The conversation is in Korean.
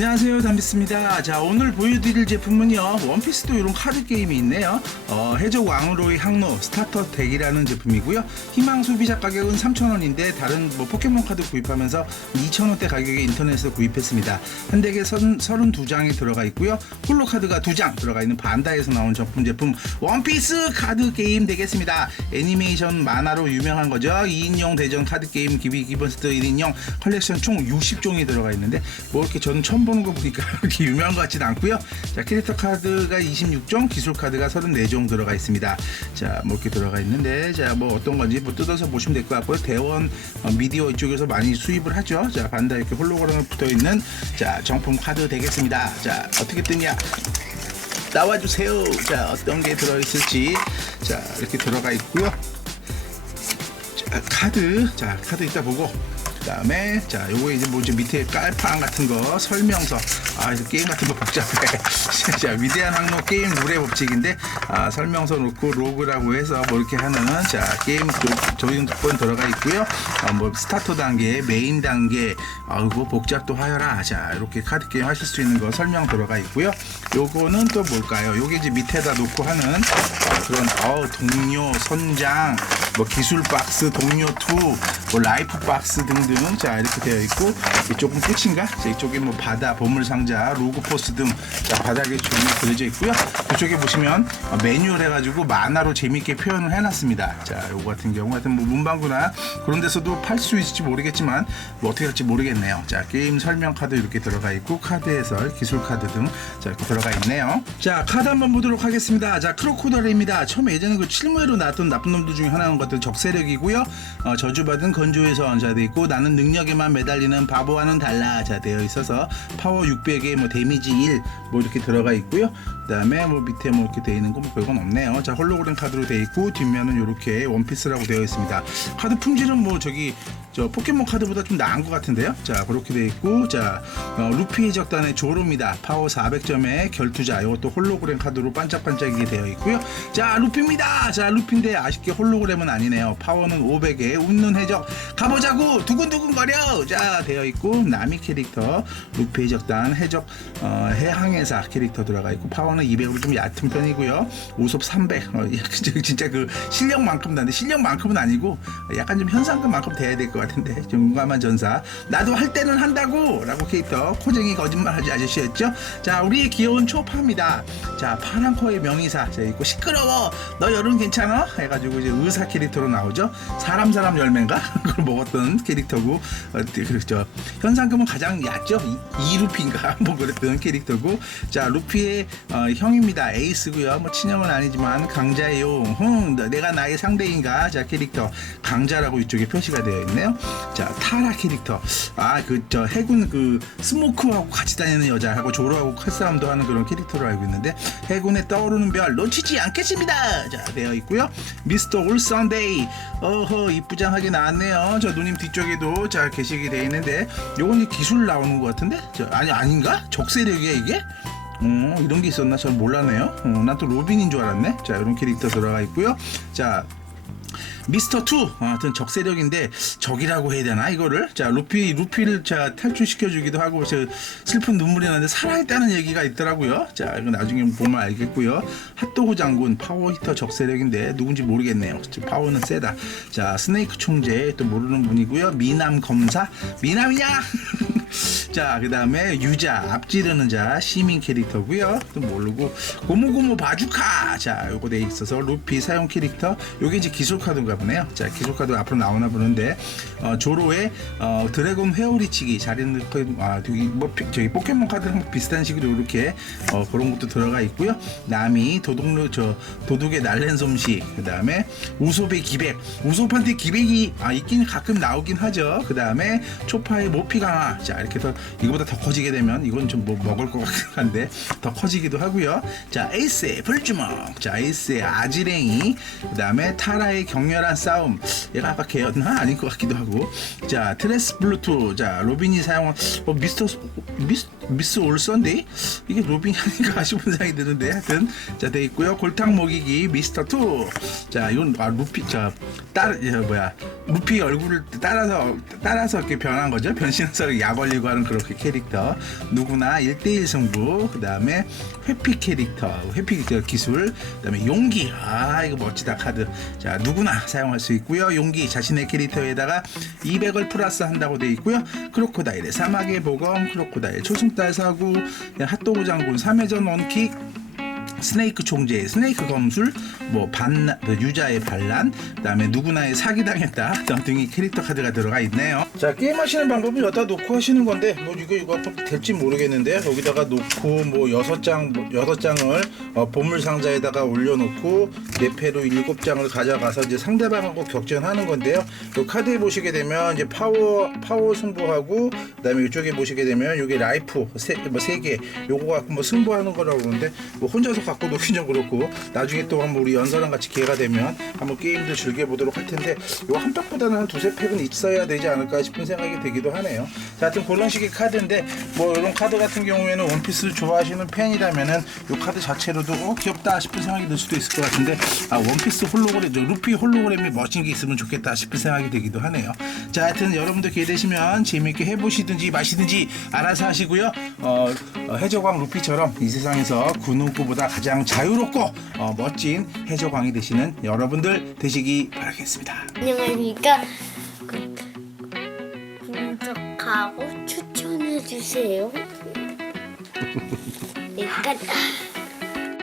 안녕하세요. 담비스입니다. 자 오늘 보여드릴 제품은요. 원피스도 이런 카드 게임이 있네요. 어, 해적 왕으로의 항로 스타터 덱이라는 제품이고요. 희망 소비자 가격은 3,000원인데 다른 뭐 포켓몬 카드 구입하면서 2,000원대 가격에 인터넷에서 구입했습니다. 한 덱에 32장이 들어가 있고요. 홀로 카드가 2장 들어가 있는 반다에서 나온 정품 제품 원피스 카드 게임 되겠습니다. 애니메이션 만화로 유명한 거죠. 2인용 대전 카드 게임 기비 기본스터 1인용 컬렉션 총 60종이 들어가 있는데 뭐 이렇게 저는 처음 보는 거 보니까 그렇게 유명한 것 같지는 않고요. 자 캐릭터 카드가 26종, 기술 카드가 34종 들어가 있습니다. 자 뭐 이렇게 들어가 있는데 자 뭐 어떤 건지 뭐 뜯어서 보시면 될 것 같고요. 대원 어, 미디어 이쪽에서 많이 수입을 하죠. 자 반다 이렇게 홀로그램 붙어 있는 자 정품 카드 되겠습니다. 자 어떻게 뜨냐? 나와주세요. 자 어떤 게 들어있을지 자 이렇게 들어가 있고요. 자, 카드 자 카드 이따 보고 그 다음에 자 요거 이제 뭐지 밑에 깔판 같은 거 설명서. 아 이거 게임 같은 거 복잡해 자 위대한 항로 게임 룰의 법칙인데 아 설명서 놓고 로그라고 해서 뭐 이렇게 하는 자 게임 조인 두번 들어가 있고요. 아, 뭐 스타터 단계 메인 단계 아이고 복잡도 하여라. 자 이렇게 카드 게임 하실 수 있는 거 설명 들어가 있고요. 요거는 또 뭘까요? 요게 이제 밑에다 놓고 하는 어, 그런 어 동료 선장 뭐 기술 박스 동료 2뭐 라이프 박스 등등 자 이렇게 되어 있고 이쪽은 끝인가? 자, 이쪽에 뭐 바다 보물 상자 로고 포스 등 자, 바닥에 종이 그려져 있고요. 그쪽에 보시면 어, 매뉴얼 해가지고 만화로 재밌게 표현을 해놨습니다. 자 요거 같은 경우 하여튼 뭐 문방구나. 그런 데서도 팔 수 있을지 모르겠지만 뭐 어떻게 할지 모르겠네요. 자 게임 설명 카드 이렇게 들어가 있고 카드 해설 기술 카드 등 자 이렇게 들어가 있네요. 자 카드 한번 보도록 하겠습니다. 자 크로코다르입니다. 처음 예전에 그 칠무회로 나왔던 나쁜 놈들 중에 하나인 것 같은 적세력이고요. 어, 저주받은 건조의 선자 돼 있고 나는 능력에만 매달리는 바보와는 달라 자 되어 있어서 파워 600에 뭐 데미지 1 뭐 이렇게 들어가 있고요 그다음에 뭐 밑에 뭐 이렇게 되어 있는 거 뭐 별건 없네요 자 홀로그램 카드로 되어 있고 뒷면은 이렇게 원피스라고 되어 있습니다 카드 품질은 뭐 저기 저 포켓몬 카드보다 좀 나은 것 같은데요. 자 그렇게 돼 있고 자 어, 루피 적단의 조로입니다. 파워 400점의 결투자 이것도 홀로그램 카드로 반짝반짝이게 되어 있고요. 자 루피입니다. 자 루피인데 아쉽게 홀로그램은 아니네요. 파워는 500에 웃는 해적 가보자고 두근 두근거려 자 되어 있고 나미 캐릭터 루피 적단 해적 어, 해항해사 캐릭터 들어가 있고 파워는 200으로 좀 얕은 편이고요. 우섭 300 어, 진짜 그 실력만큼 나는데 실력만큼은 아니고 약간 좀 현상금만큼 돼야 될 것 같은데. 좀 용감한 전사. 나도 할 때는 한다고! 라고 캐릭터. 코쟁이 거짓말하지 아저씨였죠? 자 우리의 귀여운 초파입니다. 자 파란 코의 명의사 자 있고 시끄러워! 너 여름 괜찮아? 해가지고 이제 의사 캐릭터로 나오죠? 사람 사람 열매인가? 그걸 먹었던 캐릭터 고 어, 그렇죠? 현상금은 가장 얕죠? 이, 루피인가? 뭐 그랬던 캐릭터고. 자 루피의 어, 형입니다. 에이스고요. 뭐 친형은 아니지만 강자예요. 흥 내가 나의 상대인가? 자 캐릭터. 강자라고 이쪽에 표시가 되어 있네요. 자 타라 캐릭터. 아 그 저 해군 그 스모크하고 같이 다니는 여자하고 조로하고 칼싸움도 하는 그런 캐릭터로 알고 있는데 해군에 떠오르는 별 놓치지 않겠습니다. 자 되어 있고요. 미스터 올 선데이. 어허 이쁘장하게 나왔네요. 저 누님 뒤쪽에도 자 게시게 되어 있는데 요건 기술 나오는 것 같은데 저 아니 아닌가 적세력이야 이게 어, 이런 게 있었나? 전 몰랐네요. 어, 난또 로빈인 줄 알았네. 자, 이런 캐릭터 들어가 있고요. 자, 미스터 투. 어, 하여튼 적세력인데 적이라고 해야 되나 이거를? 자 루피 루피를 자 탈출시켜 주기도 하고 저 슬픈 눈물이 나는데 살아있다는 얘기가 있더라고요. 자 이거 나중에 보면 알겠고요. 핫도그 장군 파워 히터 적세력인데 누군지 모르겠네요. 파워는 세다. 자 스네이크 총재 또 모르는 분이고요. 미남 검사. 미남이냐? 자, 그 다음에 유자, 앞지르는 자, 시민 캐릭터고요. 또 모르고, 고무고무 바주카! 자, 요거 돼 있어서, 루피 사용 캐릭터, 요게 이제 기술 카드인가 보네요. 자, 기술 카드 앞으로 나오나 보는데, 어, 조로의, 어, 드래곤 회오리치기, 자리는, 아, 저기, 뭐, 저기, 포켓몬 카드랑 비슷한 식으로 이렇게, 어, 그런 것도 들어가 있고요. 남이, 도둑로, 저, 도둑의 날랜 솜씨, 그 다음에, 우솝의 기백, 우솝한테 기백이, 아, 있긴 가끔 나오긴 하죠. 그 다음에, 초파의 모피 강화, 자, 이렇게 해서, 이거보다 더 커지게 되면 이건 좀 뭐 먹을 것 같긴 한데 더 커지기도 하고요. 자 에이스의 불주먹, 자 에이스의 아지랭이, 그 다음에 타라의 격렬한 싸움. 얘가 아까 걔였나 아닌 것 같기도 하고. 자 트레스 블루투, 자 로빈이 사용한 어, 미스터 미스 미스 올선데이 이게 로빈이 아닌가 싶은 생각이 드는데. 하여튼 자 돼 있고요. 골탕 먹이기 미스터 투. 자 이건 아 루피 자 따라 뭐야. 루피 얼굴을 따라서 따라서 이렇게 변한 거죠. 변신해서 약 올리고 하는 그렇게 캐릭터. 누구나 1대1 승부. 그 다음에 회피 캐릭터. 회피 저 기술. 그 다음에 용기. 아 이거 멋지다 카드. 자 누구나 사용할 수 있고요. 용기. 자신의 캐릭터에다가 200을 플러스 한다고 되어 있고요. 크로코다일의 사막의 보검 크로코다일 초승달 사구 핫도그 장군 3회전 원킥 스네이크 총재, 스네이크 검술, 뭐 반란, 그 유자의 반란, 그다음에 누구나의 사기당했다 등등의 캐릭터 카드가 들어가 있네요. 자 게임하시는 방법은 여기다 놓고 하시는 건데 뭐 이거 이거 될지 모르겠는데 여기다가 놓고 뭐 여섯 장뭐 여섯 장을 어, 보물 상자에다가 올려놓고 네 패로 일곱 장을 가져가서 이제 상대방하고 격전하는 건데요. 이 카드에 보시게 되면 이제 파워 파워 승부하고 그다음에 이쪽에 보시게 되면 이게 라이프 세뭐세 개 요거 갖고 뭐 승부하는 거라고 그러는데 뭐 혼자서 갖고 놓긴 좀 그렇고 나중에 또 한번 우리 연서랑 같이 기회가 되면 한번 게임도 즐겨 보도록 할 텐데 요 한 팩보다는 한 두세 팩은 있어야 되지 않을까 싶은 생각이 들기도 하네요. 자, 하여튼 그런 식의 카드인데 뭐 이런 카드 같은 경우에는 원피스 좋아하시는 팬이라면은 요 카드 자체로도 어 귀엽다 싶은 생각이 들 수도 있을 것 같은데 아 원피스 홀로그램 저 루피 홀로그램이 멋진 게 있으면 좋겠다 싶은 생각이 들기도 하네요. 자, 하여튼 여러분들 기회 되시면 재미있게 해보시든지 마시든지 알아서 하시고요. 어, 어, 해적왕 루피처럼 이 세상에서 그 누구보다 가장 자유롭고 어, 멋진 해적왕이 되시는 여러분들 되시기 바라겠습니다. 안녕하십니까. 구- 구독하고 추천해주세요. 여기까지.